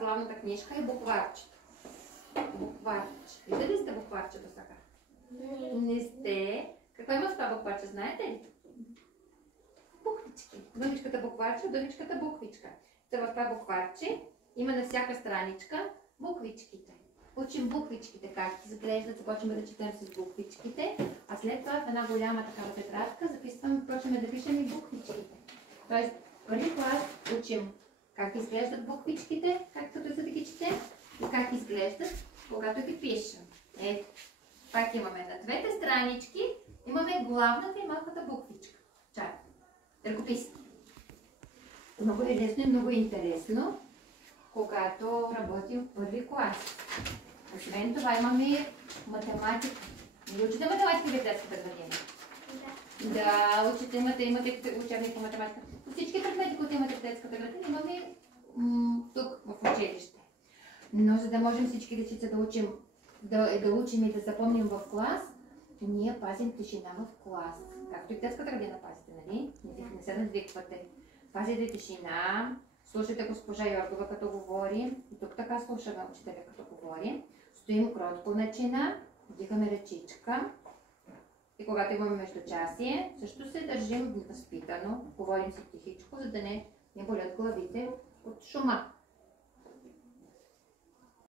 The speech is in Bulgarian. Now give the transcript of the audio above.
главната книжка е букварчето. Букварче. Виждали сте букварче до сега? Не сте. Какво има в това букварче, знаете ли? Буквички. Думичката букварче, думичката буквичка. В това букварче има на всяка страничка буквичките. Учим буквичките как изглеждат, започваме да четем с буквичките, а след това в една голяма такава тетрадка почваме да пишем и буквичките. Тоест, първи клас учим как изглеждат буквичките, както за да ги четем, и как изглеждат, когато ги пишем. Ето, пак имаме на двете странички, имаме главната и малката буквичка. Чакай, ръкописки. Много е лесно и много интересно, когато работим в първи клас. Освен това имаме математика. Не учите математика в детската градина? Да, учите, имате учебник по математика. Всички предмети, които имате в детската градина, имаме тук в училище. Но за да можем всички дечица да учим и да запомним в клас, ние пазим тишина в клас. Както и в детската градина пазите, нали? Не се надвиквате. Пазите тишина, слушайте госпожа Йоргова като говори. И тук така слушаме учителя като говори. Стоим кротко начина, вдихаме ръчичка. И когато имаме междучасие, също се държим възпитано, говорим си тихичко, за да не болят главите от шума.